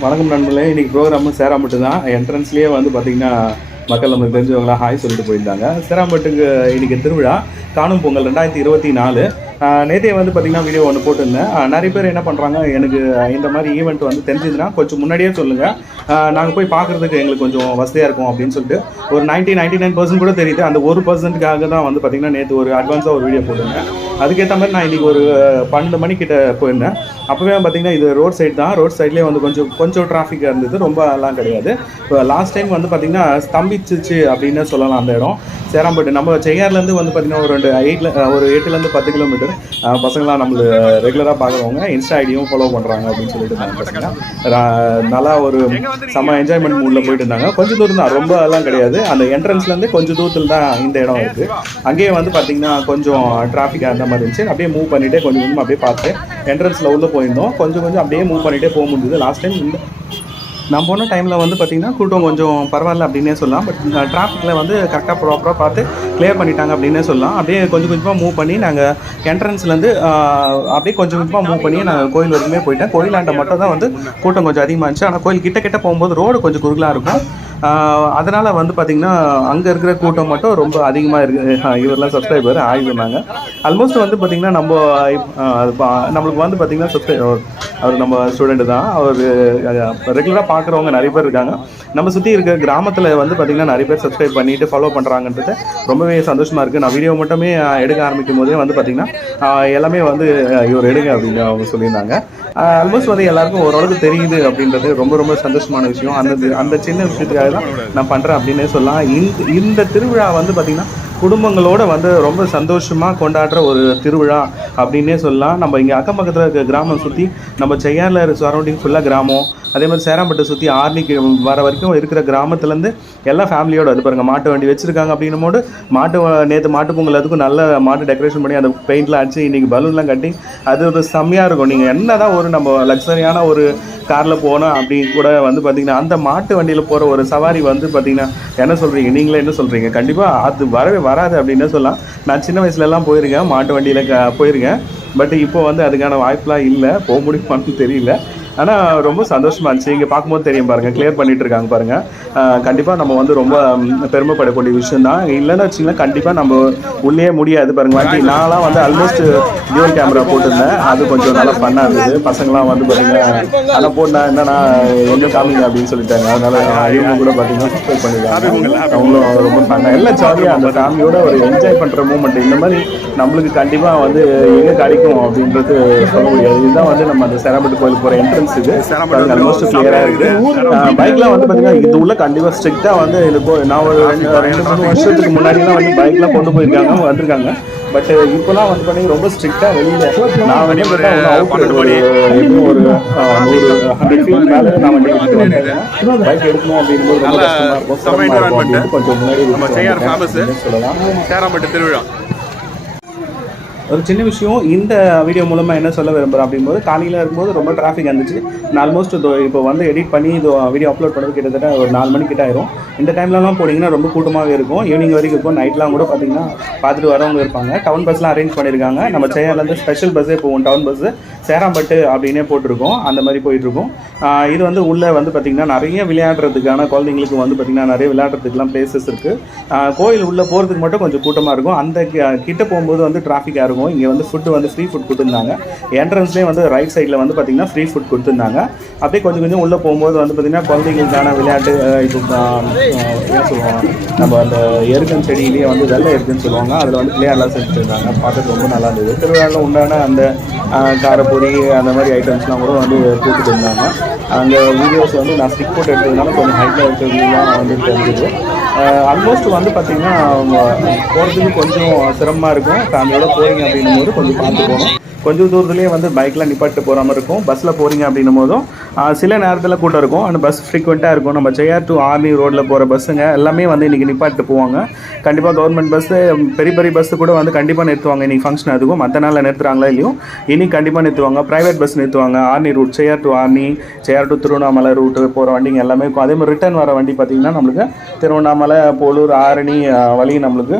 வணக்கம் நண்பர்களே. இன்றைக்கி ப்ரோக்ராமு சேராம்பட்டு தான் என்ட்ரன்ஸ்லேயே வந்து பார்த்திங்கன்னா மக்கள் நமக்கு தெரிஞ்சவங்களாம் ஹாய் சொல்லிட்டு போயிருந்தாங்க. சேராம்பட்டுக்கு இன்றைக்கி திருவிழா. காணும் பொங்கல் ரெண்டாயிரத்தி இருபத்தி நாலு. நேற்றே வந்து பார்த்திங்கன்னா வீடியோ ஒன்று போட்டிருந்தேன். நிறைய பேர் என்ன பண்ணுறாங்க எனக்கு இந்த மாதிரி ஈவெண்ட் வந்து தெரிஞ்சதுன்னா கொஞ்சம் முன்னாடியே சொல்லுங்கள் நாங்கள் போய் பார்க்குறதுக்கு எங்களுக்கு கொஞ்சம் வசதியாக இருக்கும் அப்படின்னு சொல்லிட்டு ஒரு 90 99% நைன் பர்சன்ட் கூட தெரியுது. அந்த ஒரு பர்சன்ட்டுக்காக தான் வந்து பார்த்திங்கன்னா நேற்று ஒரு அட்வான்ஸாக ஒரு வீடியோ போட்டிருந்தேன். அதுக்கேற்ற மாதிரி நான் இன்றைக்கி ஒரு பன்னெண்டு மணிக்கிட்ட போயிருந்தேன். அப்போவே பார்த்தீங்கன்னா இது ரோட் சைடு தான். ரோட் சைட்லேயே வந்து கொஞ்சம் கொஞ்சம் டிராஃபிக்காக இருந்தது. ரொம்ப எல்லாம் கிடையாது. இப்போ லாஸ்ட் டைம் வந்து பார்த்தீங்கன்னா ஸ்தம்பிச்சிச்சு அப்படின்னு சொல்லலாம் அந்த இடம். சேராம்பட்டு. நம்ம செய்யார்லேருந்து வந்து பார்த்தீங்கன்னா ஒரு ரெண்டு எயிட்டில் ஒரு எட்டுலேருந்து பத்து கிலோமீட்டர் பசங்களாம் நம்மளு ரெகுலராக பார்க்குறவங்க இன்ஸ்டா ஐடியும் ஃபாலோ பண்ணுறாங்க அப்படின்னு சொல்லிட்டு இருந்தாங்க பசங்க. நல்லா ஒரு செம்ம என்ஜாய்மெண்ட் மூடில் போயிட்டு இருந்தாங்க. கொஞ்சம் தூரம் தான். ரொம்ப எல்லாம் கிடையாது. அந்த என்ட்ரன்ஸ்லேருந்து கொஞ்சம் தூரத்தில் தான் இந்த இடம் இருக்குது அங்கேயே வந்து பார்த்தீங்கன்னா கொஞ்சம் டிராஃபிக்காக இருந்த மாதிரி இருந்துச்சு. அப்படியே மூவ் பண்ணிகிட்டே கொஞ்சம் கொஞ்சம் அப்படியே பார்த்து என்ட்ரன்ஸில் உள்ளே போயிருந்தோம். கொஞ்சம் கொஞ்சம் அப்படியே மூவ் பண்ணிகிட்டே போக முடியுது லாஸ்ட் டைம் இந்த நான் போன டைமில் வந்து பார்த்தீங்கன்னா கூட்டம் கொஞ்சம் பரவாயில்ல அப்படின்னே சொல்லலாம். பட் டிராஃபிக்கில் வந்து கரெக்டாக ப்ராப்பராக பார்த்து கிளியர் பண்ணிட்டாங்க அப்படின்னே சொல்லலாம். அப்படியே கொஞ்சம் கொஞ்சமாக மூவ் பண்ணி நாங்கள் என்ட்ரன்ஸ்லேருந்து அப்படியே கொஞ்சம் கொஞ்சமாக மூவ் பண்ணி நாங்கள் கோயில் வரைக்குமே போயிட்டேன். கோயிலாண்ட மட்டும் தான் வந்து கூட்டம் கொஞ்சம் அதிகமாக இருந்துச்சு. ஆனால் கோயில் கிட்ட கிட்ட போகும்போது ரோடு கொஞ்சம் குறுகலாக இருக்கும். அதனால் வந்து பார்த்திங்கன்னா அங்கே இருக்கிற கூட்டம் மட்டும் ரொம்ப அதிகமாக இருக்கு. அஹ் இவரெல்லாம் சப்ஸ்கிரைபர் ஆகிருந்தாங்க ஆல்மோஸ்ட் வந்து பார்த்திங்கன்னா நம்ம நம்மளுக்கு வந்து பார்த்திங்கன்னா சப்ஸ்கிரை அவர் நம்ம ஸ்டூடெண்ட்டு தான். அவர் ரெகுலராக பார்க்குறவங்க நிறைய பேர் இருக்காங்க. நம்ம சுற்றி இருக்க கிராமத்தில் வந்து பார்த்திங்கன்னா நிறைய பேர் சப்ஸ்கிரைப் பண்ணிட்டு ஃபாலோ பண்ணுறாங்கன்றது ரொம்பவே சந்தோஷமாக இருக்குது நான் வீடியோ மட்டுமே எடுக்க ஆரம்பிக்கும் போதே வந்து பார்த்திங்கன்னா எல்லாமே வந்து இவர் எடுங்க அப்படின்னு அவங்க சொல்லியிருந்தாங்க. ஆல்மோஸ்ட் வந்து எல்லாருக்கும் ஓரளவுக்கு தெரியுது அப்படின்றது ரொம்ப ரொம்ப சந்தோஷமான விஷயம். அந்த அந்த சின்ன விஷயத்துக்காக தான் நான் பண்ணுறேன் அப்படின்னே சொல்லலாம். இந்த இந்த திருவிழா வந்து பார்த்திங்கன்னா குடும்பங்களோடு வந்து ரொம்ப சந்தோஷமாக கொண்டாடுற ஒரு திருவிழா அப்படின்னே சொல்லலாம். நம்ம இங்கே அக்கம் பக்கத்தில் இருக்க கிராமம் சுற்றி நம்ம செய்யாரில் சரௌண்டிங் ஃபுல்லாக கிராமம். அதே மாதிரி சேராம்பட்டை சுற்றி ஆர்னிக்கு வர வரைக்கும் இருக்கிற கிராமத்துலேருந்து எல்லா ஃபேமிலியோட அது பாருங்கள் மாட்டு வண்டி வச்சுருக்காங்க அப்படின்னும் போது மாட்டு நேற்று மாட்டு பொங்கல் அதுக்கும் நல்ல மாட்டு டெக்கரேஷன் பண்ணி அந்த பெயிண்ட்லாம் அடிச்சு இன்றைக்கி பலூன்லாம் கட்டி அது ஒரு செம்மையாக இருக்கும். நீங்கள் என்ன தான் ஒரு நம்ம லக்ஸரியான ஒரு காரில் போனோம் அப்படின்னு கூட வந்து பார்த்தீங்கன்னா அந்த மாட்டு வண்டியில் போகிற ஒரு சவாரி வந்து பார்த்தீங்கன்னா என்ன சொல்கிறீங்க நீங்களே என்ன சொல்கிறீங்க கண்டிப்பாக அது வரவே வராது அப்படின்னு சொல்லலாம். நான் சின்ன வயசுலலாம் போயிருக்கேன் மாட்டு வண்டியில் க போயிருக்கேன். பட் இப்போ வந்து அதுக்கான வாய்ப்பெலாம் இல்லை. போக முடியுமான்னு தெரியல. ஆனால் ரொம்ப சந்தோஷமா இருந்துச்சு. இங்கே பார்க்கும்போது தெரியும் பாருங்கள் கிளியர் பண்ணிட்டு இருக்காங்க பாருங்கள் கண்டிப்பாக நம்ம வந்து ரொம்ப பெருமைப்படக்கூடிய விஷயம் தான் இல்லைன்னு வச்சிங்கன்னா கண்டிப்பாக நம்ம உள்ளே முடியாது பாருங்க. வண்டி நான்லாம் வந்து ஆல்மோஸ்ட் டியூல் கேமரா போட்டிருந்தேன். அது கொஞ்சம் நல்லா ஃபன்னாக இருந்தது. பசங்களாம் வந்து பார்த்தீங்கன்னா அதை போட்டா என்னன்னா என்ன காமிங்க? அப்படின்னு சொல்லிட்டாங்க. அதனால இவங்க கூட பார்த்தீங்கன்னா சப்ஸ்கிரைப் பண்ணிருக்காங்க அவங்களும் ரொம்ப ஃபன்னாக எல்லாம் ஜாலியாக அந்த ஃபேமிலியோட ஒரு என்ஜாய் பண்ணுற மூமெண்ட் இந்த மாதிரி நம்மளுக்கு கண்டிப்பாக வந்து எங்கே கிடைக்கும் அப்படின்றது சொல்ல முடியாது. இதுதான் வந்து நம்ம அந்த சேராம்பட்டு கோயிலுக்கு போகிற என்ட்ரன்ஸ் இது ஆல்மோஸ்ட் கிளியராக இருக்குது பைக்லாம் வந்து பார்த்தீங்கன்னா இது உள்ள கண்டிப்பாக ஸ்ட்ரிக்டாக வந்து எனக்கு நான் ஒரு ரெண்டு மூணு வருஷத்துக்கு முன்னாடிலாம் வந்து பைக்லாம் கொண்டு போயிருக்காங்க வந்திருக்காங்க. பட் இப்போலாம் வந்து பண்ணி ரொம்ப ஸ்ட்ரிக்டாக வெளியில். நான் ஒரு எப்படியும் ஒரு நூறு ஹண்ட்ரட் ஃபீட் மேலே நான் வண்டி எடுத்து வந்தேன். பைக் எடுக்கணும் அப்படிங்கும்போது ரொம்ப கஷ்டமாக இருக்கும். கொஞ்சம் முன்னாடி சொல்லலாம். சேராம்பட்டு திருவிழா. ஒரு சின்ன விஷயம் இந்த வீடியோ மூலமாக என்ன சொல்ல விரும்புகிறேன் அப்படிங்கும்போது காலையில் இருக்கும்போது ரொம்ப டிராஃபிக் இருந்துச்சு நான் ஆல்மோஸ்ட் இதோ இப்போ வந்து எடிட் பண்ணி இதோ வீடியோ அப்லோட் பண்ணுறது கிட்டத்தட்ட ஒரு நாலு மணி கிட்ட ஆயிரும். இந்த டைம்லலாம் போனீங்கன்னா ரொம்ப கூட்டமாகவே இருக்கும். ஈவினிங் வரைக்கும் இருக்கும். நைட்லாம் கூட பார்த்தீங்கன்னா பார்த்துட்டு வரவங்க இருப்பாங்க. டவுன் பஸ்லாம் அரேஞ்ச் பண்ணியிருக்காங்க நம்ம சேயார்லேருந்து ஸ்பெஷல் பஸ்ஸே போவோம். டவுன் பஸ்ஸு சேராம்பட்டு அப்படின்னே போட்டிருக்கோம். அந்த மாதிரி போயிட்டுருக்கோம் இது வந்து உள்ளே வந்து பார்த்திங்கன்னா நிறைய விளையாடுறதுக்கான குழந்தைங்களுக்கு வந்து பார்த்திங்கன்னா நிறைய விளையாடுறதுக்குலாம் பிளேசஸ் இருக்குது கோயில் உள்ளே போகிறதுக்கு மட்டும் கொஞ்சம் கூட்டமாக இருக்கும். அந்த கிட்ட போகும்போது வந்து டிராஃபிக்காக இருக்கும் இங்கே வந்து ஃபுட்டு வந்து ஃப்ரீ ஃபுட் கொடுத்துருந்தாங்க. என்ட்ரன்ஸ்லேயே வந்து ரைட் சைடில் வந்து பார்த்திங்கன்னா ஃப்ரீ ஃபுட் கொடுத்துருந்தாங்க. அப்படியே கொஞ்சம் கொஞ்சம் உள்ளே போகும்போது வந்து பார்த்திங்கன்னா குழந்தைங்களுக்கான விளையாட்டு இது என்ன சொல்லுவாங்க? நம்ம அந்த எருக்கன் செடியிலேயே வந்து வெள்ளை எருக்குன்னு சொல்லுவாங்க. அதில் வந்து பிள்ளையார்லாம் செஞ்சுட்டு இருந்தாங்க. பார்க்கறது ரொம்ப நல்லா இருந்தது. திருவிழாவில் உண்டான அந்த காரப்பொடி அந்த மாதிரி ஐட்டம்ஸ்லாம் கூட வந்து போட்டுட்டு இருந்தாங்க. அந்த வீடியோஸ் வந்து நான் ஸ்டிக் போட்டு எடுத்ததுனால கொஞ்சம் ஹைட்டில் இருக்கிறதுலாம் வந்து தெரிஞ்சுது. ஆல்மோஸ்ட் வந்து பார்த்தீங்கன்னா போகிறதுக்கு கொஞ்சம் சிரமமாக இருக்கும். ஃபேமிலியோட போகிறீங்க அப்படின்னும் போது கொஞ்சம் பார்த்து போகணும் கொஞ்சம் தூரத்துலேயே வந்து பைக்கெலாம் நிப்பாட்டு போகிற மாதிரி இருக்கும். பஸ்ஸில் போகிறீங்க அப்படின்னும் போதும் சில நேரத்தில் கூட்டம் இருக்கும். அந்த பஸ் ஃப்ரீக்வெண்ட்டாக இருக்கும். நம்ம செய்யார் டு ஆர்மி ரோட்டில் போகிற பஸ்ஸுங்க எல்லாமே வந்து இன்றைக்கி நிப்பாட்டு போவாங்க. கண்டிப்பாக கவர்மெண்ட் பஸ்ஸு பெரிய பெரிய பஸ்ஸு கூட வந்து கண்டிப்பாக நிறுத்துவாங்க. இன்றைக்கி ஃபங்க்ஷன் அதுக்கும் மற்ற நாளில் நிறுத்துறாங்களா இல்லையோ இனி கண்டிப்பாக நிறுத்துவாங்க. Private bus நிறுத்துவாங்க. Arni route Cheyyar to Arni Cheyyar to Tiruvannamalai route போகிற வண்டிங்க எல்லாமே இருக்கும். அதே மாதிரி ரிட்டர்ன் வர வண்டி பார்த்திங்கன்னா நம்மளுக்கு திருவண்ணாமலை போலூர் ஆரணி வழி நம்மளுக்கு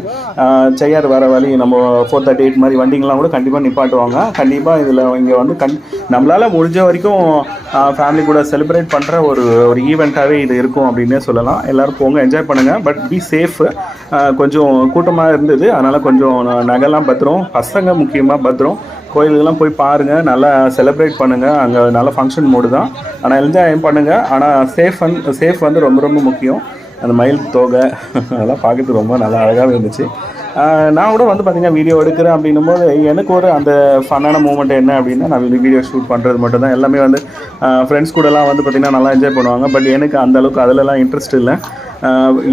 செய்யார் வர வழி நம்ம ஃபோர் தேர்ட்டி எயிட் மாதிரி வண்டிங்கெலாம் கூட கண்டிப்பாக நிப்பாட்டுவாங்க. கண்டிப்பாக இதில் இங்கே வந்து கண் நம்மளால் முடிஞ்ச வரைக்கும் ஃபேமிலி கூட செலிப்ரேட் பண்ணுற ஒரு ஒரு ஈவெண்ட்டாகவே இது இருக்கும் அப்படின்னே சொல்லலாம். எல்லோரும் போங்க என்ஜாய் பண்ணுங்கள் பட் பி சேஃப் கொஞ்சம் கூட்டமாக இருந்தது. அதனால் கொஞ்சம் நகைலாம் பத்திரம். பசங்க முக்கியமாக பத்திரம். கோயிலுக்கெல்லாம் போய் பாருங்கள் நல்லா செலிப்ரேட் பண்ணுங்கள் அங்கே நல்ல ஃபங்க்ஷன் மோடு தான். ஆனால் என்ஜாய் பண்ணுங்கள் ஆனால் சேஃப் அண்ட் சேஃப் வந்து ரொம்ப ரொம்ப முக்கியம். அந்த மயில் தோகை அதெல்லாம் பார்க்கறதுக்கு ரொம்ப நல்லா அழகாகவே இருந்துச்சு. நான் கூட வந்து பார்த்தீங்கன்னா வீடியோ எடுக்கிறேன் அப்படின்னும் போது எனக்கு ஒரு அந்த ஃபன்னான மூமெண்ட் என்ன அப்படின்னா நான் வீடியோ ஷூட் பண்ணுறது மட்டும் தான் எல்லாமே வந்து ஃப்ரெண்ட்ஸ் கூடலாம் வந்து பார்த்திங்கன்னா நல்லா என்ஜாய் பண்ணுவாங்க. பட் எனக்கு அந்த அளவுக்கு அதிலலாம் இன்ட்ரெஸ்ட் இல்லை.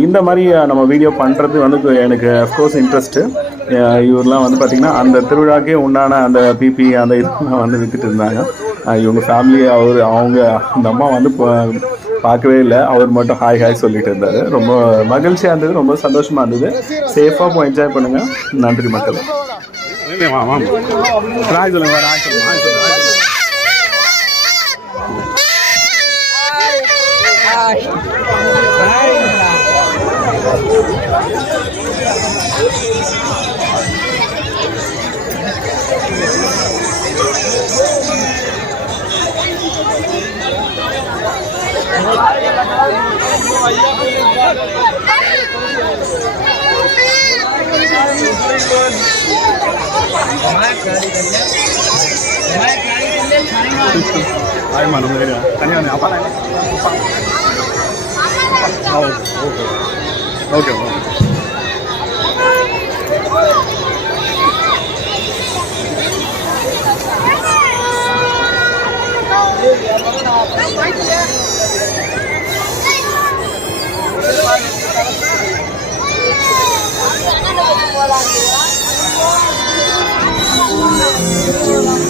இந்த மாதிரி நம்ம வீடியோ பண்ணுறது வந்து எனக்கு அஃப்கோர்ஸ் இன்ட்ரெஸ்ட்டு இவரெலாம் வந்து பார்த்திங்கன்னா அந்த திருவிழாக்கே உண்டான அந்த பிபி அந்த இதெல்லாம் வந்து வித்துட்டு இருந்தாங்க. இவங்க ஃபேமிலி அவர் அவங்க அந்த அம்மா வந்து பா- பார்க்கவே இல்லை. அவர் மட்டும் ஹாய் ஹாய் சொல்லிட்டு இருந்தார். ரொம்ப மகிழ்ச்சியாக இருந்தது ரொம்ப சந்தோஷமாக இருந்தது. சேஃபாக போய் என்ஜாய் பண்ணுங்கள் நன்றி மக்கள். இல்லை, ഹായ് മറന്നില്ല തന്നെയാണ് അപ്പം okay okay okay Thank you.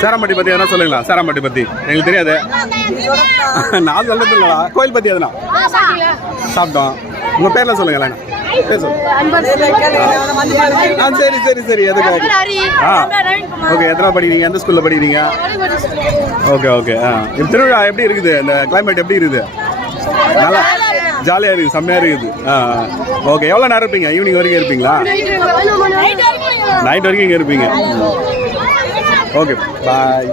Cherampatti பற்றி எதனா சொல்லுங்களா? சேரம்பட்டி பற்றி எங்களுக்கு தெரியாது. நான் சொல்றது இல்லடா. கோயில் பற்றி எதனா? சாப்பிட்டோம். உங்கள் பேரில் சொல்லுங்களேன். ஆ சரி சரி சரி எதுக்கு ஆ. ஓகே எத்தனை படிக்கிறீங்க? எந்த ஸ்கூலில் படிக்கிறீங்க? ஓகே ஓகே ஆ. திருவிழா எப்படி இருக்குது? இந்த கிளைமேட் எப்படி இருக்குது? நல்லா ஜாலியாக இருக்குது செம்மையாக இருக்குது. ஆ ஓகே எவ்வளோ நேரம் இருப்பீங்க? ஈவினிங் வரைக்கும் இருப்பீங்களா? நைட் வரைக்கும் இங்கே இருப்பீங்க. ஓகே பாய்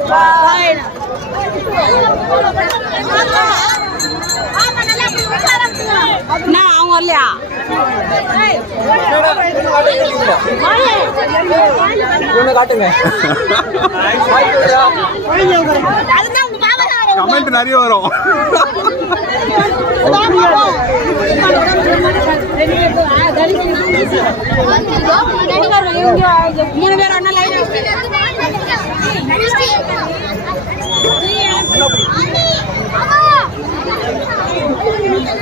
நான் அவங்க வரலையா தான் வரேன் கமெண்ட் நிறைய வரும். மூணு பேர் லைன் இதோ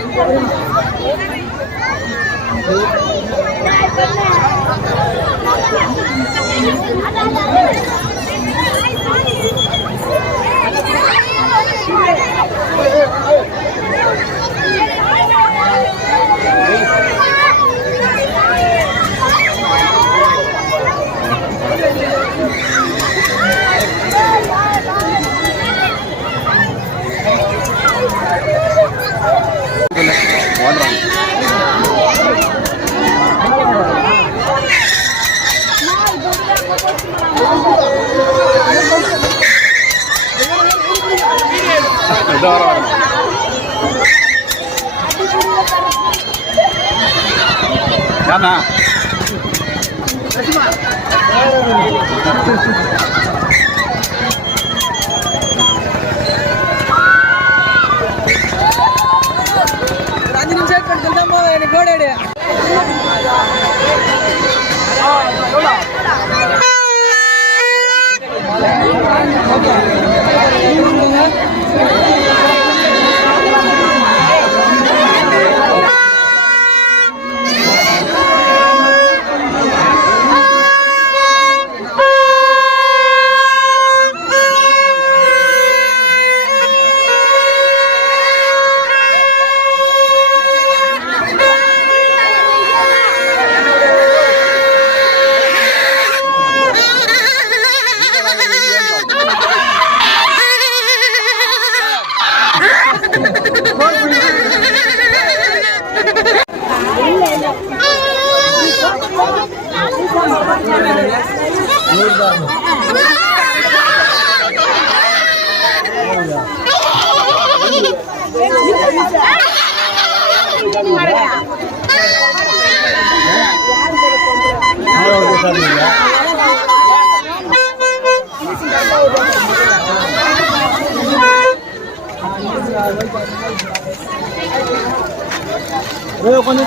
ওখানে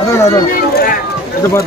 আদা আদা এটা বাদ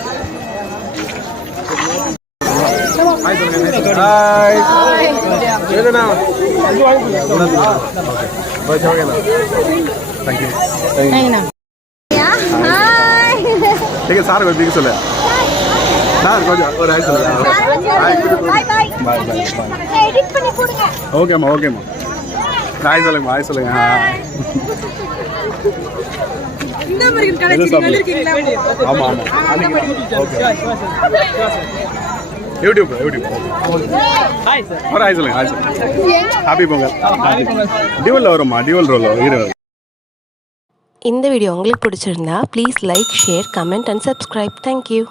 ஹாய் எதுனா ஓகே ஓகேண்ணா தேங்க்யூ ठीक है सारे बैठ சொல்லு நான் கொஞ்சம் ஒரு ஹாய் சொல்லு ஹாய் பாய் பாய் பாய் பாய் பாய் எடிட் பண்ணி போடுங்க ஓகேம்மா ஓகேம்மா ஹாய் சொல்லுங்க ஹாய் சொல்லுங்க இந்த மாதிரி கடைக்கு நீங்க வந்திருக்கீங்களா ஆமாம் ஆமாம் ஓகே யூடியூப். யூடியூப் ஒரு ஹாய் சொல்லுங்க ஹாய் சொல்லுங்க. ஹாப்பி பொங்கல். டிவல் வரும்மா டிவல் ரோல் வரும் இரு இந்த வீடியோ உங்களுக்கு பிடிச்சிருந்தா please like share comment and subscribe thank you